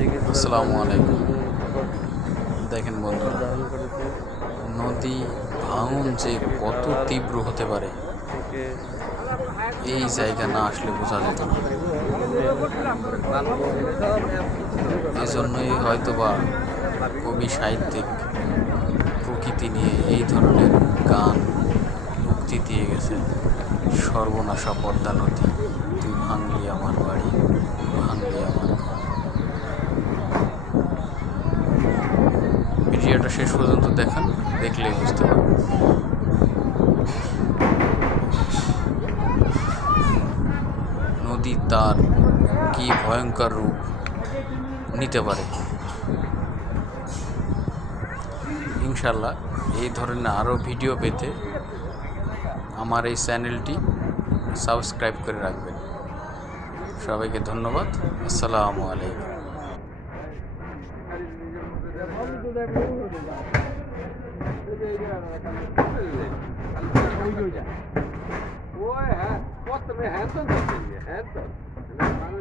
আসসালামু আলাইকুম। দেখেন বন্ধুরা, নদী ভাঙন যে কত তীব্র হতে পারে এই জায়গা না আসলে বোঝা যেত না। এই জন্যই হয়তোবা কবি সাহিত্যিক প্রকৃতি নিয়ে এই ধরনের গান উক্তি দিয়ে গেছে। সর্বনাশা পদ্মা নদী, তুই ভাঙলি আমার বাড়ি, ভাঙলি আমার ঘর। ভিডিওটা শেষ পর্যন্ত দেখান, দেখলেই বুঝতে পারবেন। নদী তার কি ভয়ঙ্কর রূপ নিতে পারে। ইনশাল্লাহ এই ধরনের আরও ভিডিও পেতে আমার এই চ্যানেলটি সাবস্ক্রাইব করে রাখবেন। সবাইকে ধন্যবাদ। আসসালামু আলাইকুম। মানুষ